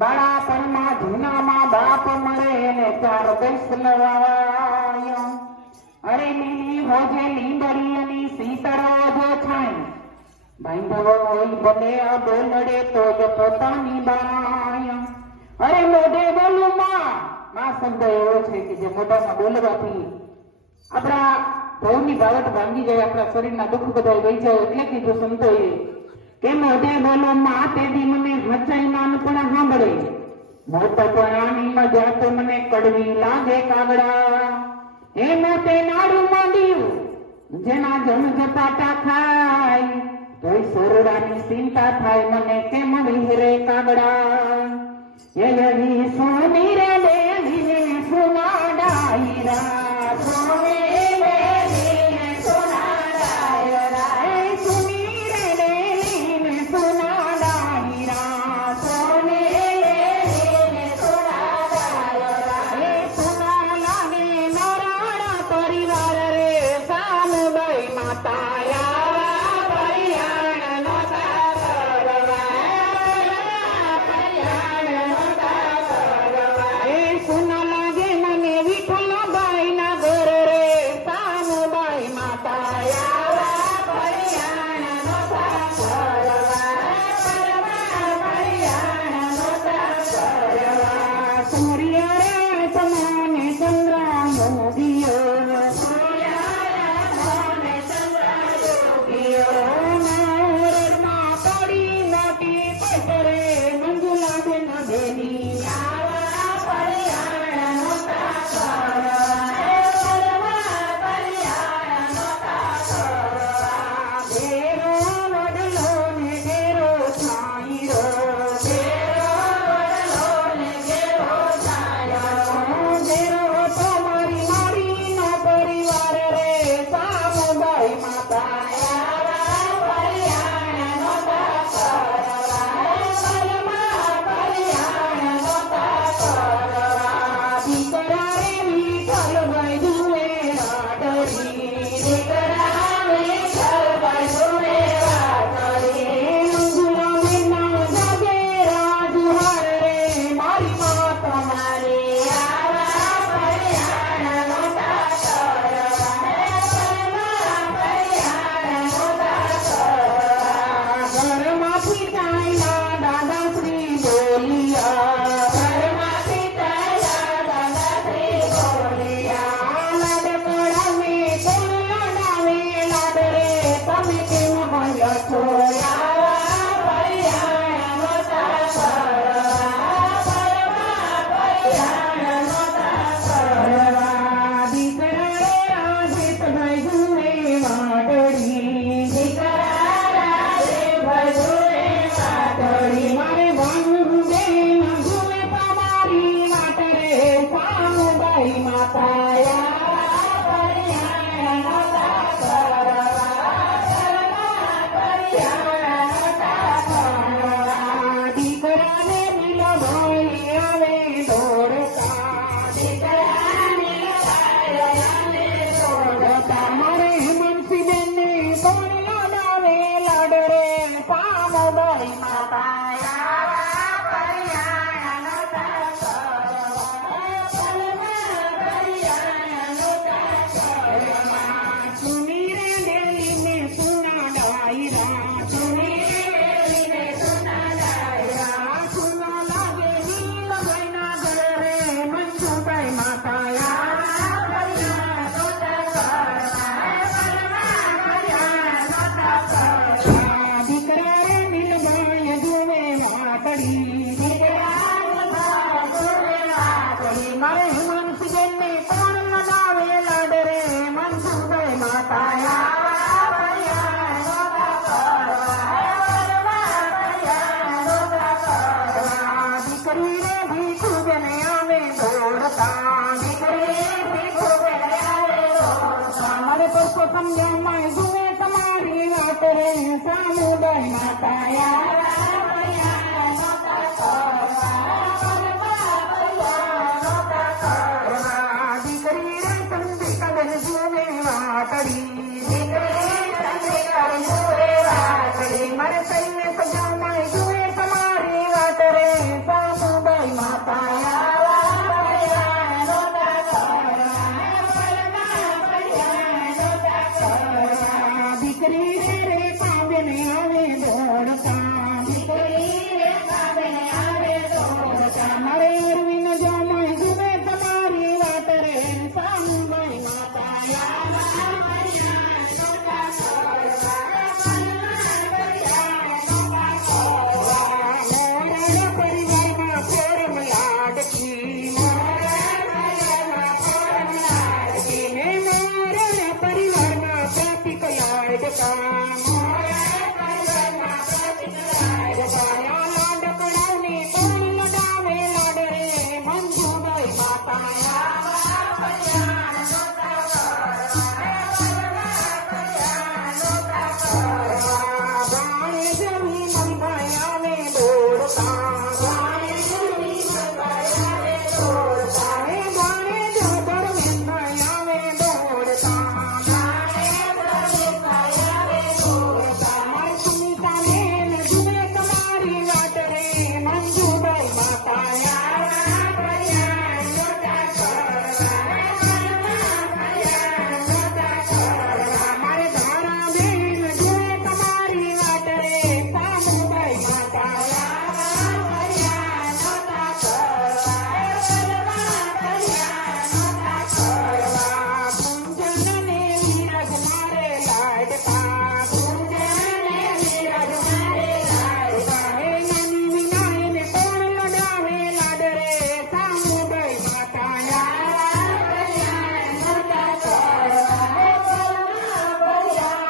બાળાપણમાં જૂનામાં બાપ મરે ને 4 દસ લવાય. અરે લીલી હોજે લીંબડીની શીતળો જો છાય. બાંધવો હોય ભલે આ બોલડે તો જ પોતાની બાય. અરે મોઢે બોલું માં શબ્દ એવો છે કે જે મોઢામાં બોલવાથી આપણા ભવની બાવટ ભાંગી જાય, આપણા શરીરના દુઃખ બધા વહી જાય. એટલે કીધું સંતોએ કે મોઢે બોલો માં તેદી મને હચાઈ નાનપણ સાંભળે. મોટપણાની મજા તો મને કડવી લાગે કાગડા. એ મોતે નાડું માંડ્યું જેના જમ જપાટા ખાય, તોય સોરડાની ચિંતા થાય મને કેમ વિહરે કાગડા. એ લડી સોની રે દેવીને સોના ડાયરા, સોની દેવીને સોના ડાયરા, સોની રે દેવીને સોના ડાયરા, સોની દેવીને સોના ડાયરા. એ સોના લાગે નરાણા પરિવાર રે સામુબાઈ માતાયા. મારે